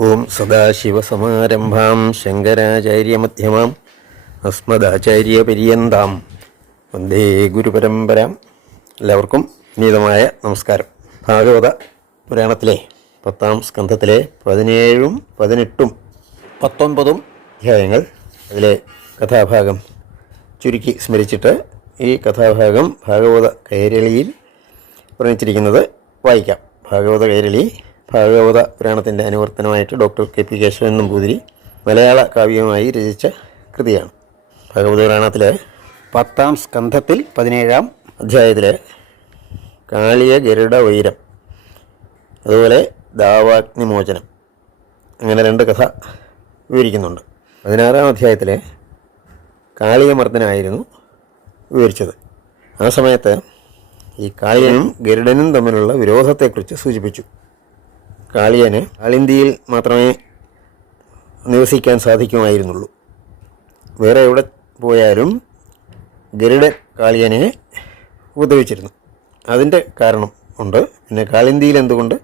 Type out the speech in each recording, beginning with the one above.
ഓം സദാശിവസമാരംഭാം ശങ്കരാചാര്യമധ്യമാം അസ്മദാചാര്യപര്യന്താം വന്ദേ ഗുരുപരമ്പരാം. എല്ലാവർക്കും വിനീതമായ നമസ്കാരം. ഭാഗവത പുരാണത്തിലെ 10-ാം സ്കന്ധത്തിലെ 17-ഉം 18-ഉം 19-ഉം അധ്യായങ്ങൾ, അതിലെ കഥാഭാഗം ചുരുക്കി സ്മരിച്ചിട്ട് ഈ കഥാഭാഗം ഭാഗവത കൈരളിയിൽ പറഞ്ഞിരിക്കുന്നത് വായിക്കാം. ഭാഗവത കൈരളി ഭാഗവത പുരാണത്തിൻ്റെ അനുവർത്തനമായിട്ട് ഡോക്ടർ കെ.പി. കേശവൻ നമ്പൂതിരി മലയാള കാവ്യമായി രചിച്ച കൃതിയാണ്. ഭാഗവത പുരാണത്തിലെ 10-ാം സ്കന്ധത്തിൽ 17-ാം അധ്യായത്തിലെ കാളിയ ഗരുഡ വൈരം, അതുപോലെ ദാവാഗ്നിമോചനം, അങ്ങനെ 2 കഥ വിവരിക്കുന്നുണ്ട്. 16-ാം അധ്യായത്തിലെ കാളിയമർദ്ദനായിരുന്നു വിവരിച്ചത്. ആ സമയത്ത് ഈ കാളിയനും ഗരുഡനും തമ്മിലുള്ള വിരോധത്തെക്കുറിച്ച് സൂചിപ്പിച്ചു. കാളിയന് കാളിന്തിയിൽ മാത്രമേ നിവസിക്കാൻ സാധിക്കുമായിരുന്നുള്ളൂ. വേറെ എവിടെ പോയാലും ഗരുഡൻ കാളിയനെ ഉപദ്രവിച്ചിരുന്നു. അതിൻ്റെ കാരണം ഉണ്ട്. പിന്നെ കാളിന്തിയിൽ എന്തുകൊണ്ട്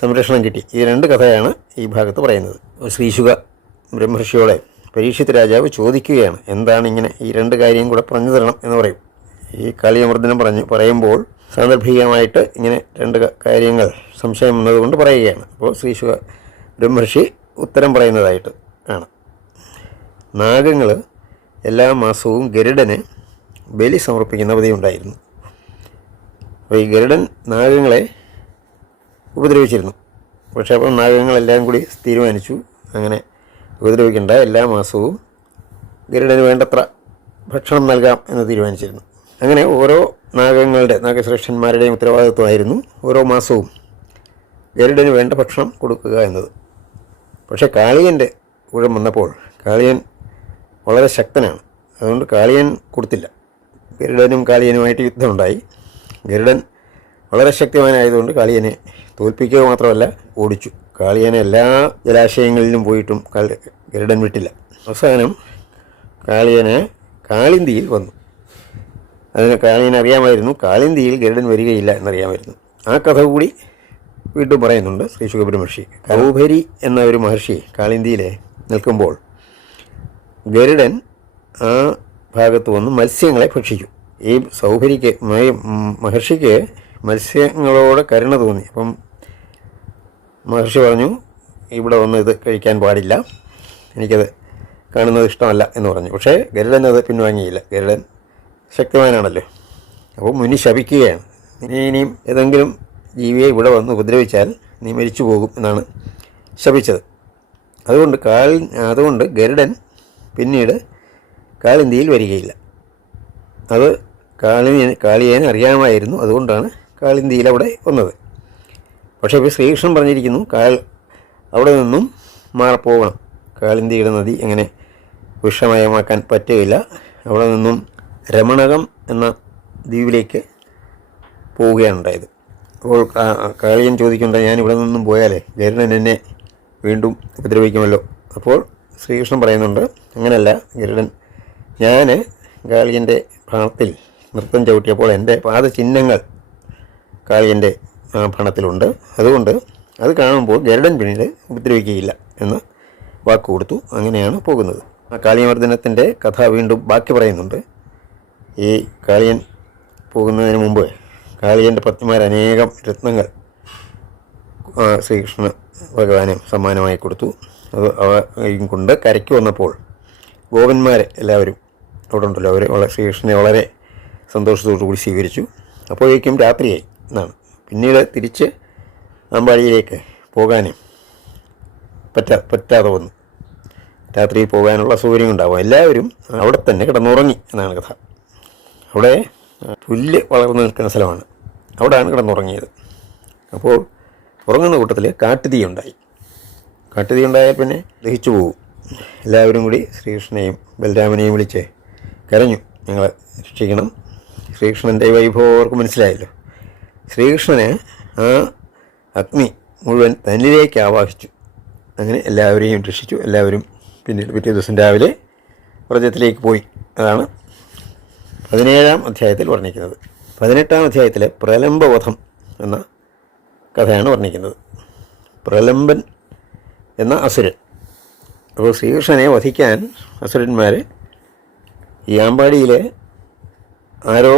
സംരക്ഷണം കിട്ടി. ഈ 2 കഥയാണ് ഈ ഭാഗത്ത് പറയുന്നത്. ശ്രീശുക ബ്രഹ്മർഷിയോടെ പരീക്ഷിത് രാജാവ് ചോദിക്കുകയാണ്, എന്താണ് ഇങ്ങനെ ഈ 2 കാര്യം കൂടെ പറഞ്ഞു തരണം എന്ന് പറയും. ഈ കാളിയമർദ്ദനം പറയുമ്പോൾ സാന്ദർഭികമായിട്ട് ഇങ്ങനെ 2 കാര്യങ്ങൾ സംശയം വന്നതുകൊണ്ട് പറയുകയാണ്. അപ്പോൾ ശ്രീശുക ബ്രഹ്മർഷി ഉത്തരം പറയുന്നതായിട്ട് ആണ്. നാഗങ്ങൾ എല്ലാ മാസവും ഗരുഡന് ബലി സമർപ്പിക്കുന്ന പതിവുണ്ടായിരുന്നു. അപ്പോൾ ഈ ഗരുഡൻ നാഗങ്ങളെ ഉപദ്രവിച്ചിരുന്നു. പക്ഷേ അപ്പം നാഗങ്ങളെല്ലാം കൂടി തീരുമാനിച്ചു, അങ്ങനെ ഉപദ്രവിക്കേണ്ട, എല്ലാ മാസവും ഗരുഡന് വേണ്ടത്ര ഭക്ഷണം നൽകാം എന്ന് തീരുമാനിച്ചിരുന്നു. അങ്ങനെ ഓരോ നാഗശ്രേഷ്ഠന്മാരുടെയും ഉത്തരവാദിത്വമായിരുന്നു ഓരോ മാസവും ഗരുഡന് വേണ്ട ഭക്ഷണം കൊടുക്കുക എന്നത്. പക്ഷേ കാളിയൻ്റെ ഊഴം വന്നപ്പോൾ കാളിയൻ വളരെ ശക്തനാണ്. അതുകൊണ്ട് കാളിയൻ കൊടുത്തില്ല. ഗരുഡനും കാളിയനുമായിട്ട് യുദ്ധമുണ്ടായി. ഗരുഡൻ വളരെ ശക്തിമാനായതുകൊണ്ട് കാളിയനെ തോൽപ്പിക്കുക മാത്രമല്ല, ഓടിച്ചു. കാളിയനെ എല്ലാ ജലാശയങ്ങളിലും പോയിട്ടും ഗരുഡൻ വിട്ടില്ല. അവസാനം കാളിയന് കാളിന്തിയിൽ വന്നു. അതിന് കാളിയൻ അറിയാമായിരുന്നു, കാളിന്തിയിൽ ഗരുഡൻ വരികയില്ല എന്നറിയാമായിരുന്നു. ആ കഥ കൂടി വീണ്ടും പറയുന്നുണ്ട് ശ്രീശുക ബ്രഹ്മർഷി. സൗഭരി എന്ന ഒരു മഹർഷി കാളിന്തിയിൽ നിൽക്കുമ്പോൾ ഗരുഡൻ ആ ഭാഗത്ത് വന്ന് മത്സ്യങ്ങളെ ഭക്ഷിച്ചു. ഈ സൗഭരിക്ക് മഹർഷിക്ക് മത്സ്യങ്ങളോട് കരുണ തോന്നി. അപ്പം മഹർഷി പറഞ്ഞു, ഇവിടെ വന്ന് ഇത് കഴിക്കാൻ പാടില്ല, എനിക്കത് കാണുന്നത് ഇഷ്ടമല്ല എന്ന് പറഞ്ഞു. പക്ഷേ ഗരുഡൻ അത് പിൻവാങ്ങിയില്ല. ഗരുഡൻ ശക്തിമാനാണല്ലോ. അപ്പോൾ മുനി ശപിക്കുകയാണ്, ഇനിയും ഏതെങ്കിലും ജീവിയെ ഇവിടെ വന്ന് ഉപദ്രവിച്ചാൽ നീ മരിച്ചു പോകും എന്നാണ് ശപിച്ചത്. അതുകൊണ്ട് ഗരുഡൻ പിന്നീട് കാളിന്തിയിൽ വരികയില്ല. അത് കാളിയനെ അറിയാമായിരുന്നു. അതുകൊണ്ടാണ് കാളിന്തിയിൽ അവിടെ വന്നത്. പക്ഷേ ഇപ്പോൾ ശ്രീകൃഷ്ണൻ പറഞ്ഞിരിക്കുന്നു, അവിടെ നിന്നും മാറിപ്പോകണം. കാളിന്തിയുടെ നദി എങ്ങനെ വിഷമയമാക്കാൻ പറ്റുകയില്ല. അവിടെ നിന്നും രമണകം എന്ന ദ്വീപിലേക്ക് പോവുകയാണ് ഉണ്ടായത്. അപ്പോൾ കാളിയൻ ചോദിക്കേണ്ട, ഞാൻ ഇവിടെ നിന്നും പോയാലേ ഗരുഡൻ എന്നെ വീണ്ടും ഉപദ്രവിക്കുമല്ലോ. അപ്പോൾ ശ്രീകൃഷ്ണൻ പറയുന്നുണ്ട്, അങ്ങനെയല്ല ഗരുഡൻ, ഞാൻ കാളിയൻ്റെ ഭണത്തിൽ നൃത്തം ചവിട്ടിയപ്പോൾ എൻ്റെ പാദചിഹ്നങ്ങൾ കാളിയൻ്റെ ഭണത്തിലുണ്ട്. അതുകൊണ്ട് അത് കാണുമ്പോൾ ഗരുഡൻ പിന്നീട് ഉപദ്രവിക്കുകയില്ല എന്ന് വാക്ക് കൊടുത്തു. അങ്ങനെയാണ് പോകുന്നത്. ആ കാളിയമർദ്ദനത്തിൻ്റെ കഥ വീണ്ടും ബാക്കി പറയുന്നുണ്ട്. ഈ കാളിയൻ പോകുന്നതിന് മുമ്പ് കാളിയൻ്റെ പത്നിമാർ അനേകം രത്നങ്ങൾ ശ്രീകൃഷ്ണ ഭഗവാന് സമ്മാനമായി കൊടുത്തു. അത് അവയും കൊണ്ട് കരയ്ക്ക് വന്നപ്പോൾ ഗോപന്മാരെ എല്ലാവരും അവിടെ ഉണ്ടല്ലോ, അവർ ശ്രീകൃഷ്ണനെ വളരെ സന്തോഷത്തോടു കൂടി സ്വീകരിച്ചു. അപ്പോഴേക്കും രാത്രിയായി എന്നാണ്. പിന്നീട് തിരിച്ച് അമ്പാടിയിലേക്ക് പോകാനും പറ്റാതെ വന്നു. രാത്രിയിൽ പോകാനുള്ള സൗകര്യം ഉണ്ടാവും. എല്ലാവരും അവിടെ തന്നെ കിടന്നുറങ്ങി എന്നാണ് കഥ. അവിടെ പുല്ല് വളർന്നു നിൽക്കുന്ന സ്ഥലമാണ്. അവിടെയാണ് കിടന്നുറങ്ങിയത്. അപ്പോൾ ഉറങ്ങുന്ന കൂട്ടത്തിൽ കാട്ടുതീ ഉണ്ടായാൽ പിന്നെ ദഹിച്ചു പോകും. എല്ലാവരും കൂടി ശ്രീകൃഷ്ണനെയും ബലരാമനെയും വിളിച്ച് കരഞ്ഞു, ഞങ്ങളെ രക്ഷിക്കണം. ശ്രീകൃഷ്ണൻ്റെ വൈഭവം അവർക്ക് മനസ്സിലായല്ലോ. ശ്രീകൃഷ്ണന് ആ അഗ്നി മുഴുവൻ തന്നിലേക്ക് ആവാഹിച്ചു. അങ്ങനെ എല്ലാവരെയും രക്ഷിച്ചു. എല്ലാവരും പിന്നീട് പിറ്റേ ദിവസം രാവിലെ വ്രജത്തിലേക്ക് പോയി. അതാണ് 17-ാം അധ്യായത്തിൽ വർണ്ണിക്കുന്നത്. 18-ാം അധ്യായത്തിൽ പ്രലംബവധം എന്ന കഥയാണ് വർണ്ണിക്കുന്നത്. പ്രലംബൻ എന്ന അസുരൻ. അപ്പോൾ ശ്രീകൃഷ്ണനെ വധിക്കാൻ അസുരന്മാർ ഈ ആമ്പാടിയിലെ ആരോ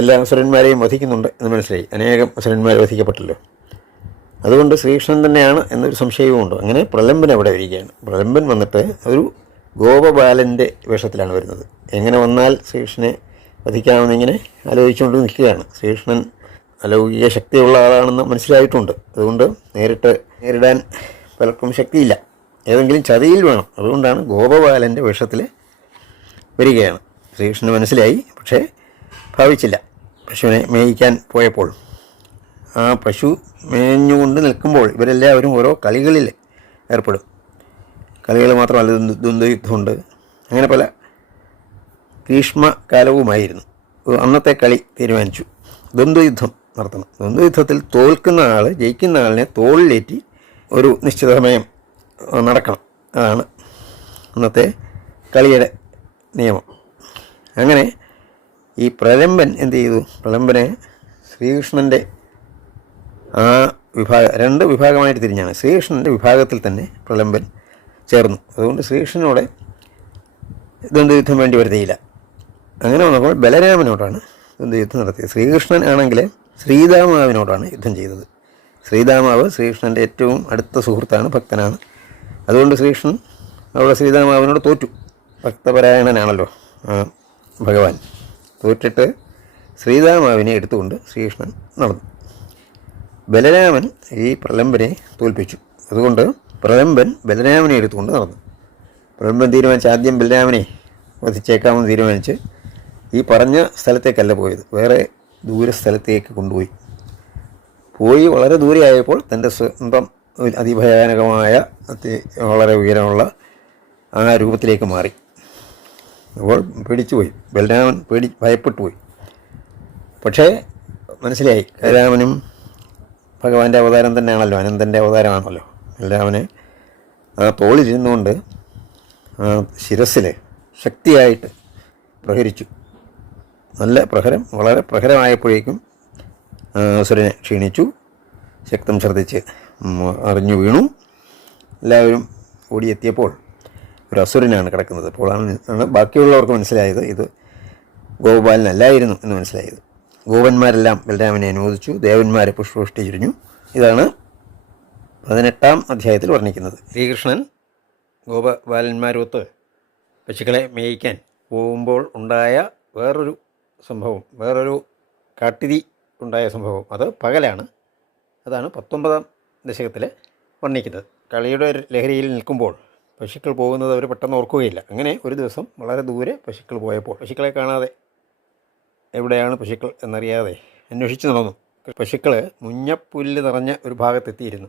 എല്ലാ അസുരന്മാരെയും വധിക്കുന്നുണ്ട് എന്ന് മനസ്സിലായി. അനേകം അസുരന്മാർ വധിക്കപ്പെട്ടല്ലോ. അതുകൊണ്ട് ശ്രീകൃഷ്ണൻ തന്നെയാണ് എന്നൊരു സംശയവുമുണ്ട്. അങ്ങനെ പ്രലംബൻ അവിടെ വരികയാണ്. പ്രലംബൻ വന്നിട്ട് ഒരു ഗോപബാലൻ്റെ വേഷത്തിലാണ് വരുന്നത്. എങ്ങനെ വന്നാൽ ശ്രീകൃഷ്ണനെ വധിക്കാമെന്നിങ്ങനെ ആലോചിച്ചുകൊണ്ട് നിൽക്കുകയാണ്. ശ്രീകൃഷ്ണൻ അലൗകിക ശക്തിയുള്ള ആളാണെന്ന് മനസ്സിലായിട്ടുണ്ട്. അതുകൊണ്ട് നേരിടാൻ പലർക്കും ശക്തിയില്ല. ഏതെങ്കിലും ചതിയിൽ വേണം. അതുകൊണ്ടാണ് ഗോപബാലൻ്റെ വേഷത്തിൽ വരികയാണ്. ശ്രീകൃഷ്ണന് മനസ്സിലായി. പക്ഷേ ഭാവിച്ചില്ല. പശുവിനെ മേയിക്കാൻ പോയപ്പോൾ ആ പശു മേഞ്ഞുകൊണ്ട് നിൽക്കുമ്പോൾ ഇവരെല്ലാവരും ഓരോ കളികളിൽ ഏർപ്പെടും. കളികൾ മാത്രമല്ല, ദ്വന്ദ്വയുദ്ധമുണ്ട്. അങ്ങനെ പല ഗ്രീഷ്മകാലവുമായിരുന്നു. അന്നത്തെ കളി തീരുമാനിച്ചു, ദ്വന്ദ്വയുദ്ധം നടത്തണം. ദ്വന്ദ്വയുദ്ധത്തിൽ തോൽക്കുന്ന ആൾ ജയിക്കുന്ന ആളിനെ തോളിലേറ്റി ഒരു നിശ്ചിത സമയം നടക്കണം. അതാണ് അന്നത്തെ കളിയുടെ നിയമം. അങ്ങനെ ഈ പ്രലംബൻ എന്ത് ചെയ്തു? പ്രലംബനെ ശ്രീകൃഷ്ണൻ്റെ ആ രണ്ട് വിഭാഗമായിട്ട് തിരിഞ്ഞാണ്. ശ്രീകൃഷ്ണൻ്റെ വിഭാഗത്തിൽ തന്നെ പ്രലംബൻ ചേർന്നു. അതുകൊണ്ട് ശ്രീകൃഷ്ണനോടെ ദ്വന്ദ്വയുദ്ധം വേണ്ടി വരുത്തിയില്ല. അങ്ങനെ വന്നപ്പോൾ ബലരാമനോടാണ് ദ്വന്ദ്വയുദ്ധം നടത്തിയത്. ശ്രീകൃഷ്ണൻ ആണെങ്കിൽ ശ്രീദാമാവിനോടാണ് യുദ്ധം ചെയ്തത്. ശ്രീദാമാവ് ശ്രീകൃഷ്ണൻ്റെ ഏറ്റവും അടുത്ത സുഹൃത്താണ്, ഭക്തനാണ്. അതുകൊണ്ട് ശ്രീകൃഷ്ണൻ അവിടെ ശ്രീദാമാവിനോട് തോറ്റു. ഭക്തപരായണനാണല്ലോ ഭഗവാൻ. തോറ്റിട്ട് ശ്രീദാമാവിനെ എടുത്തുകൊണ്ട് ശ്രീകൃഷ്ണൻ നടന്നു. ബലരാമൻ ഈ പ്രലംബനെ തോൽപ്പിച്ചു. അതുകൊണ്ട് പ്രലംബൻ ബലരാമനെ എടുത്തുകൊണ്ട് നടന്നു. പ്രലംബൻ തീരുമാനിച്ച് ആദ്യം ബലരാമനെ വധിച്ചേക്കാമെന്ന് തീരുമാനിച്ച് ഈ പറഞ്ഞ സ്ഥലത്തേക്കല്ല പോയത്, വേറെ ദൂരസ്ഥലത്തേക്ക് കൊണ്ടുപോയി. വളരെ ദൂരെ ആയപ്പോൾ തൻ്റെ സ്വന്തം അതിഭയാനകമായ വളരെ ഉയരമുള്ള ആ രൂപത്തിലേക്ക് മാറി. അപ്പോൾ പേടിച്ചുപോയി. ബലരാമൻ ഭയപ്പെട്ടു പോയി. പക്ഷേ മനസ്സിലായി, ബലരാമനും ഭഗവാന്റെ അവതാരം തന്നെയാണല്ലോ, അനന്തൻ്റെ അവതാരമാണല്ലോ. ബലരാമന് ആ തോളിലിരുന്നുകൊണ്ട് ആ ശിരസ്സിൽ ശക്തിയായിട്ട് പ്രഹരിച്ചു. നല്ല പ്രഹരം, വളരെ പ്രഹരമായപ്പോഴേക്കും അസുരനെ ക്ഷീണിച്ചു, ശക്തം ഛർദ്ദിച്ച് അറിഞ്ഞു വീണു. എല്ലാവരും ഓടിയെത്തിയപ്പോൾ ഒരു അസുരനാണ് കിടക്കുന്നത്. അപ്പോഴാണ് ബാക്കിയുള്ളവർക്ക് മനസ്സിലായത് ഇത് ഗോപാലനല്ലായിരുന്നു എന്ന് മനസ്സിലായത്. ഗോപന്മാരെല്ലാം ബലരാമനെ അനുമോദിച്ചു, ദേവന്മാരെ പുഷ്പവൃഷ്ടി ചൊരിഞ്ഞു. ഇതാണ് 18-ാം അധ്യായത്തിൽ വർണ്ണിക്കുന്നത്. ശ്രീകൃഷ്ണൻ ഗോപബാലന്മാരൊത്ത് പശുക്കളെ മേയിക്കാൻ പോകുമ്പോൾ ഉണ്ടായ വേറൊരു സംഭവം, വേറൊരു കാട്ടുതീ ഉണ്ടായ സംഭവം, അത് പകലാണ്. അതാണ് 19-ാം ദശകത്തിൽ വർണ്ണിക്കുന്നത്. കളിയുടെ ലഹരിയിൽ നിൽക്കുമ്പോൾ പശുക്കൾ പോകുന്നത് അവർ പെട്ടെന്ന് ഓർക്കുകയില്ല. അങ്ങനെ ഒരു ദിവസം വളരെ ദൂരെ പശുക്കൾ പോയപ്പോൾ പശുക്കളെ കാണാതെ, എവിടെയാണ് പശുക്കൾ എന്നറിയാതെ അന്വേഷിച്ച് നടന്നു. പശുക്കൾ മുഞ്ഞപ്പുല്ല് നിറഞ്ഞ ഒരു ഭാഗത്തെത്തിയിരുന്നു.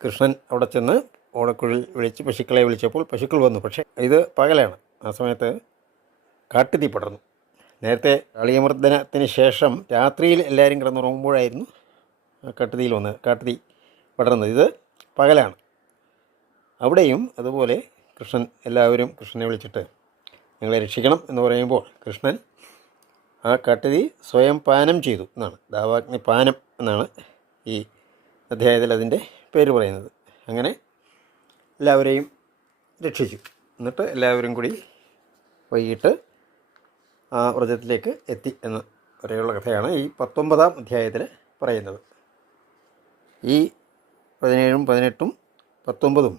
കൃഷ്ണൻ അവിടെ ചെന്ന് ഓടക്കുഴൽ വിളിച്ച് പശുക്കളെ വിളിച്ചപ്പോൾ പശുക്കൾ വന്നു. പക്ഷേ ഇത് പകലാണ്. ആ സമയത്ത് കാട്ടുതീ പടർന്നു. നേരത്തെ കാളിയമർദ്ദനത്തിന് ശേഷം രാത്രിയിൽ എല്ലാവരും കിടന്നുറങ്ങുമ്പോഴായിരുന്നു കാട്ടുതീ പടർന്നത്. ഇത് പകലാണ്. അവിടെയും അതുപോലെ എല്ലാവരും കൃഷ്ണനെ വിളിച്ചിട്ട് ഞങ്ങളെ രക്ഷിക്കണം എന്ന് പറയുമ്പോൾ കൃഷ്ണൻ ആ കാട്ടുതീ സ്വയം പാനം ചെയ്തു എന്നാണ്, ദാവാഗ്നി പാനം എന്നാണ് ഈ അധ്യായത്തിൽ അതിൻ്റെ പേര് പറയുന്നത്. അങ്ങനെ എല്ലാവരെയും രക്ഷിച്ചു. എന്നിട്ട് എല്ലാവരും കൂടി വൈകിട്ട് ആ വ്രജത്തിലേക്ക് എത്തി എന്ന വരെയുള്ള കഥയാണ് ഈ 19-ാം അധ്യായത്തിൽ പറയുന്നത്. ഈ 17-ഉം 18-ഉം 19-ഉം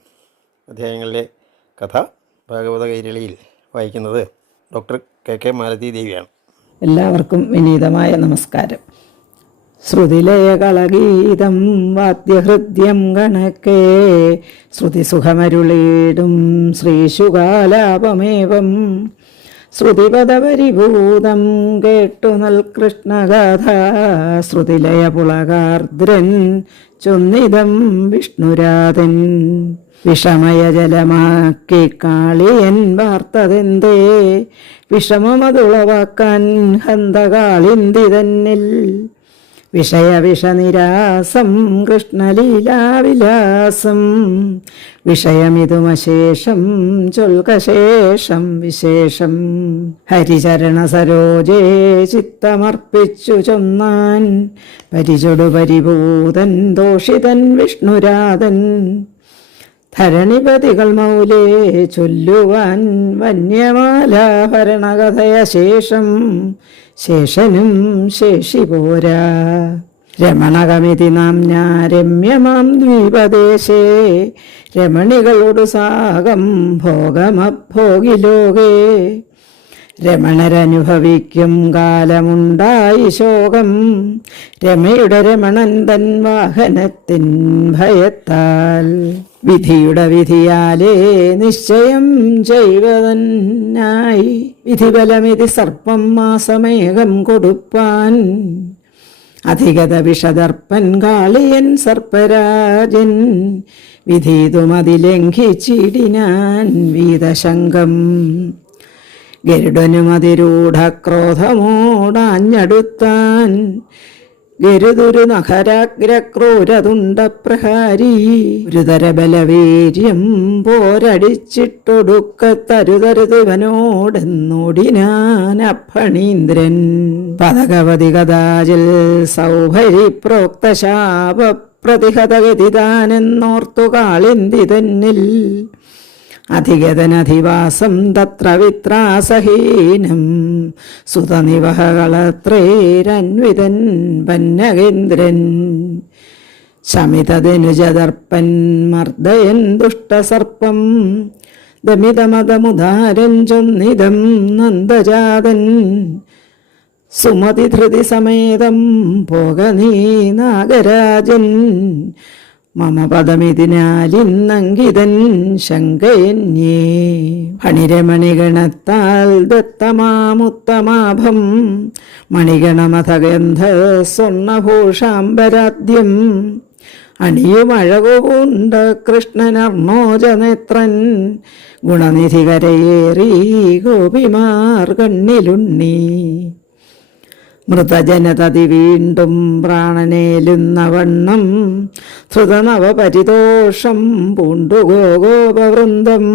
അധ്യായങ്ങളിലെ കഥ ഭാഗവത കൈരളിയിൽ വായിക്കുന്നത് ഡോക്ടർ കെ മാലതി ദേവിയാണ്. എല്ലാവർക്കും വിനീതമായ നമസ്കാരം. ശ്രുതിലയകളഗീതം വാദ്യഹൃദ്യം ഗണക്കേ ശ്രുതിസുഖമരുളീടും ശ്രീശുകാലാപമേവം ശ്രുതിപദപരിഭൂതം കേട്ടു നൽ കൃഷ്ണഗാഥ ശ്രുതിലയപുളകാർദ്രൻ ചൊന്നിതം വിഷ്ണുരാധൻ വിഷമയജലമാക്കി കാളിയൻ വാർത്തതെന്തേ വിഷമമതുളവാക്കാൻ ഹന്തകാളിന്തി തന്നിൽ വിഷയവിഷനിരാസം കൃഷ്ണലീലാവിലാസം വിഷയമിതുമശേഷം ചൊൽകശേഷം വിശേഷം. ഹരിചരണ സരോജേ ചിത്തമർപ്പിച്ചു ചൊന്നാൻ പരിചൊടു പരിഭൂതൻ ദോഷിതൻ വിഷ്ണുരാതൻ. ധരണിപതികൾ മൗലേ ചൊല്ലുവാൻ വന്യമാലാഭരണകഥയ ശേഷം ശേഷനും ശേഷി പോരാ. രമണകമിതി നാംന രമ്യമാം ദ്വീപദേശേ രമണികളോടു സാകം ഭോഗമഭോഗിലോകേ. രമണരനുഭവിക്കും കാലമുണ്ടായി ശോകം രമയുടെ രമണൻ തൻ വാഹനത്തിൻ ഭയത്താൽ. വിധിയുടെ വിധിയാലേ നിശ്ചയം ചെയ്വതനായി വിധിബലമിതി സർപ്പം മാസമേകം കൊടുപ്പാൻ. അധികത വിഷദർപ്പൻ കാളിയൻ സർപ്പരാജൻ വിധീതുമതിലംഘിച്ചിടിനാൻ വീതശങ്കം. ഗരുഡനുമതിരൂഢ ക്രോധമോടാഞ്ഞടുത്താൻ ഗരുദുരു നഖരാഗ്രക്രൂരതുണ്ടപ്രഹാരി. ഒരുതര ബലവീര്യം പോരടിച്ചിട്ടൊടുക്കത്തരുതരുതിവനോടെന്നോടിനാൻ അഫണീന്ദ്രൻ. പദകവതി കഥാചിൽ സൗഭരി പ്രോക്ത ശാപ പ്രതിഹതഗതിതാനെന്നോർത്തു കാളിന്തി തന്നിൽ. അധികതനധിവാസം തത്ര വിത്രാസഹീനം സുതനിവഹകളത്രേരന്വിതൻ പന്നകേന്ദ്രൻ. ശമിതധനുജദർപ്പൻ മർദ്ദയൻ ദുഷ്ടസർപ്പം ദമിതമതമുദാരൻ ചൊന്നിതം നന്ദജാതൻ. സുമതിധൃതി സമേതം പോക നീ നാഗരാജൻ മമ പദമിതിനാലിന്നങ്കിതൻ ശങ്കയന്യേ. ഫണിരമണിഗണത്താൽ ദത്തമാമുത്തമാഭം മണിഗണമഥഗന്ധ സ്വർണഭൂഷാംബരാദ്യം. അണിയുമഴകുപൂണ്ട കൃഷ്ണനർണോജനേത്രൻ ഗുണനിധികരയേറി ഗോപിമാർ കണ്ണിലുണ്ണി. മൃതജനതതി വീണ്ടും പ്രാണനേലുന്ന വണ്ണം ധൃതനവപരിതോഷം പൂണ്ടു ഗോഗോപവൃന്ദം.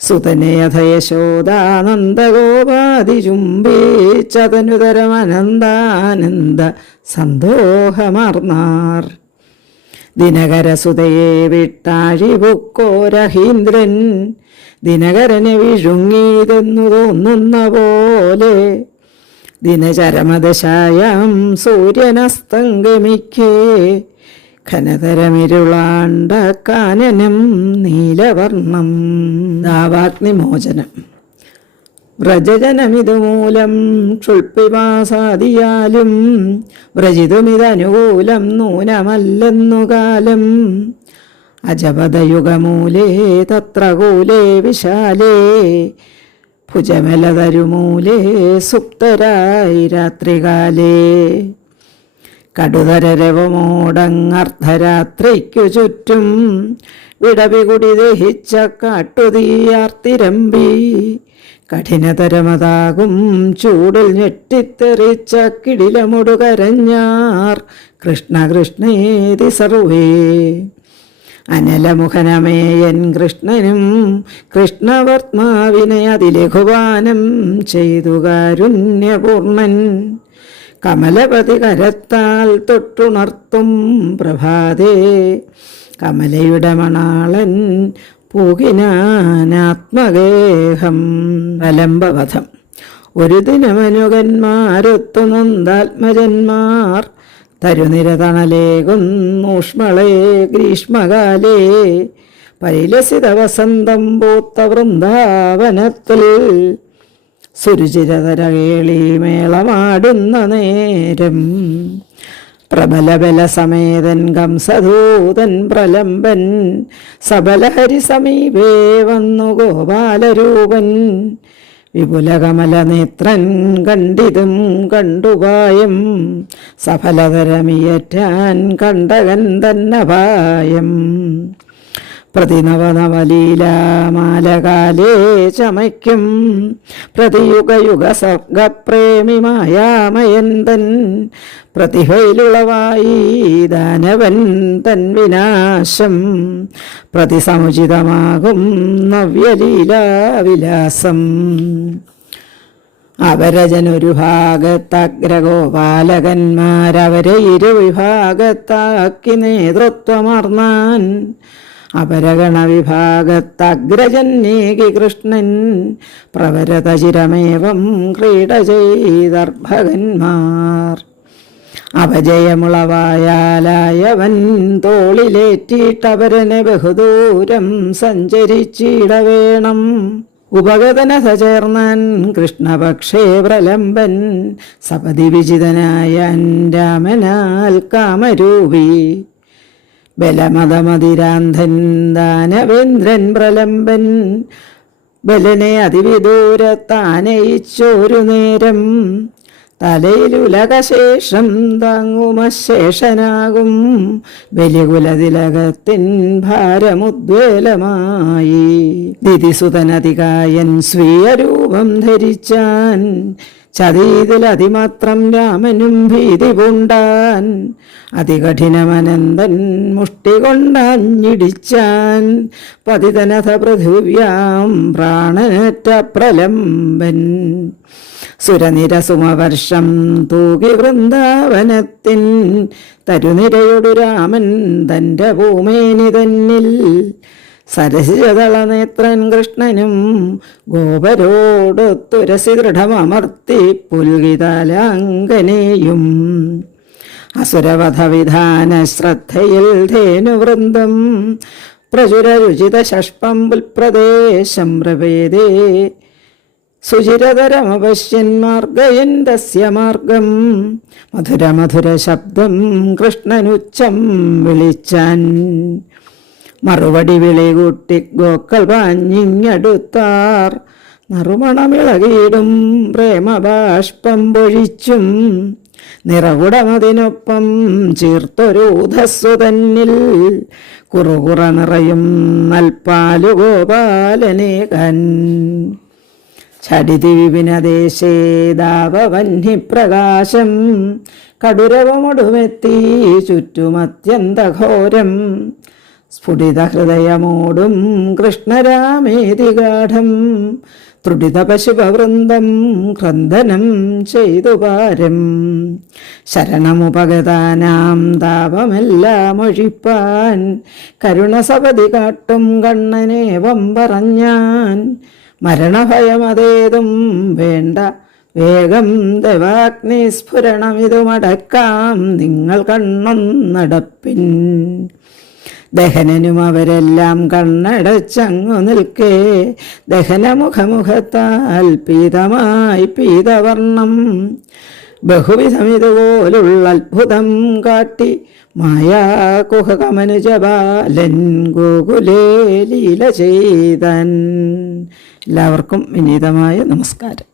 സുതനേയഥ യശോദാനന്ദഗോപാതിചുംബീച്ചതനുതരമനന്ദാനന്ദ സന്തോഹമാർന്നാർ. ദിനകരസുതയെ വിട്ടാഴിപുക്കോരഹീന്ദ്രൻ ദിനകരനെ വിഴുങ്ങിയതെന്നു തോന്നുന്ന പോലെ. ദിനചരമദശായാം സൂര്യനസ്തംഗമിക്കേ ഘനതരമിരുളാണ്ട കാനനം നീലവർണം. ദാവാഗ്നിമോചനം. വ്രജജനമിതുമൂലം ക്ഷുൽപിമാസാദിയാലും വ്രജിതുമിതനുകൂലം നൂനമല്ലെന്നു കാലം. അജപദയുഗമൂലേ തത്ര കൂലേ വിശാലേ ഭുജമലതരുമൂലേ സുപ്തരായി രാത്രികാലേ. കടുതരരവമോടങ്ങർദ്ധരാത്രിക്കു ചുറ്റും വിടവികുടി ദഹിച്ച കാട്ടുതീയാർത്തിരമ്പി. കഠിനതരമതാകും ചൂടിൽ ഞെട്ടിത്തെറിച്ച കിടിലമുടുകരഞ്ഞാർ കൃഷ്ണ കൃഷ്ണേതി സർവേ. അനലമുഖനമേയൻ കൃഷ്ണനും കൃഷ്ണവർമാവിനെ അതിലഘുപാനം ചെയ്തു കാരുണ്യപൂർണൻ. കമലപതി കരത്താൽ തൊട്ടുണർത്തും പ്രഭാതേ കമലയുടെ മണാളൻ പൂകിനാനാത്മഗേഹം. പ്രലംബവധം. ഒരു ദിനമനുകന്മാരൊത്തു നന്ദാത്മജന്മാർ തരുനിരതണലേകുന്നൂഷ്മളേ ഗ്രീഷ്മകാലേ. പരിലസിത വസന്തം പൂത്ത വൃന്ദാവനത്തിൽ സുരുചിരതരകേളി മേളമാടുന്ന നേരം. പ്രബലബല സമേതൻ കംസധൂതൻ പ്രലംബൻ സബലഹരി സമീപേ വന്നു ഗോപാലരൂപൻ. വിപുലകമലനേത്രൻ കണ്ടിതും കണ്ടുപായം സഫലതരമിയറ്റാൻ കണ്ടകൻ തന്നപായം. പ്രതിനവനവലീലാമാലകാലേ ചമയ്ക്കും പ്രതിയുഗയുഗ സർഗപ്രേമിമായാമയന്തൻ പ്രതിഭയിലുളവായി ദാനവൻ തൻ വിനാശം പ്രതിസമുചിതമാകും നവ്യലീലാവിലാസം. അവരജനൊരു ഭാഗത്തഗ്രഗോപാലകന്മാരവരെ ഇരുവിഭാഗത്താക്കി നേതൃത്വമർന്നാൻ അപരഗണവിഭാഗത്തഗ്രജന്നേകി കൃഷ്ണൻ പ്രവരതചിരമേവം ക്രീഡ ചെയ്തർഭകന്മാർ. അപജയമുളവായാലായവൻ തോളിലേറ്റിട്ടവരനെ ബഹുദൂരം സഞ്ചരിച്ചിടവേണം. ഉപഗതനഥ ചേർന്നാൻ കൃഷ്ണപക്ഷേ പ്രലംബൻ സപതി വിജിതനായാൻ രാമനാൽ കാമരൂപി. ബലമതമതിരാന്ധൻ ദാനവേന്ദ്രൻ പ്രലംബൻ ബലനെ അതിവിദൂരത്താനയിച്ചോരു നേരം തലയിലുലകശേഷം താങ്ങുമശേഷനാകും ബലികുലതിലകത്തിൻ ഭാരമുദ്വേലമായി. ദിതിസുതനതികായൻ സ്വീയരൂപം ധരിച്ചാൻ ചതീതിലതിമാത്രം രാമനും ഭീതി പൂണ്ടാൻ. അതികഠിനമനന്തൻ മുഷ്ടി കൊണ്ടഞ്ഞിടിച്ചാൻ പതിതനഥ പൃഥിവ്യാം പ്രാണനറ്റ പ്രലംബൻ. സുരനിരസുമവർഷം തൂകി വൃന്ദാവനത്തിൻ തരുനിരയൊടു രാമൻ തൻ്റെ ഭൂമേനി തന്നിൽ. സരസിജതളനേത്രൻ കൃഷ്ണനും ഗോപരോടൊത്തുരസി ദൃഢമമർത്തി പുൽകിതലാംഗനെയും. അസുരവധവിധാന ശ്രദ്ധയിൽ ധേനുവൃന്ദം പ്രചുരരുചിത ശഷ്പം പുൽപ്രദേശം പ്രവേദേ. സുചിരതരമപശ്യന്മാർഗയൻ തസ്യ മാർഗം മധുരമധുര ശബ്ദം കൃഷ്ണനുച്ചം വിളിച്ചാൻ. മറുപടി വിളികൂട്ടി ഗോക്കൾ പാഞ്ഞിങ്ങടുത്താർ നറുമണമിളകിയിടും പ്രേമബാഷ്പം പൊഴിച്ചും. നിറകുടമതിനൊപ്പം ചീർത്തൊരു ഉധസ്സു തന്നിൽ കുറുകുറ നിറയും നൽപാലു ഗോപാലനേകൻ. ഛടിതി വിപിനദേശേ ദാവവഹ്നിപ്രകാശം കടുരവമൊടുമെത്തി ചുറ്റുമത്യന്തഘോരം. സ്ഫുടിത ഹൃദയമോടും കൃഷ്ണരാമേതി ഗാഠം ത്രുടിത പശുപവൃന്ദം ക്രന്ദനം ചെയ്തു പാരം. ശരണമുപഗതാനാം താപമെല്ലാം ഒഴിപ്പാൻ കരുണസപതി കാട്ടും കണ്ണനേവം പറഞ്ഞാൻ. മരണഭയമതേതും വേണ്ട വേഗം ദൈവാഗ്നി സ്ഫുരണമിതുമടക്കാം നിങ്ങൾ കണ്ണൊന്നടപ്പിൻ. ദഹനനും അവരെല്ലാം കണ്ണടച്ചങ്ങു നിൽക്കേ ദഹനമുഖമുഖത്താൽ പീതമായി പീതവർണം. ബഹുവിധമിതുപോലുള്ള അത്ഭുതം കാട്ടി മായാകുഹകമനുജബാലൻ ഗോകുലേ ലീല ചെയ്തൻ. എല്ലാവർക്കും വിനീതമായ നമസ്കാരം.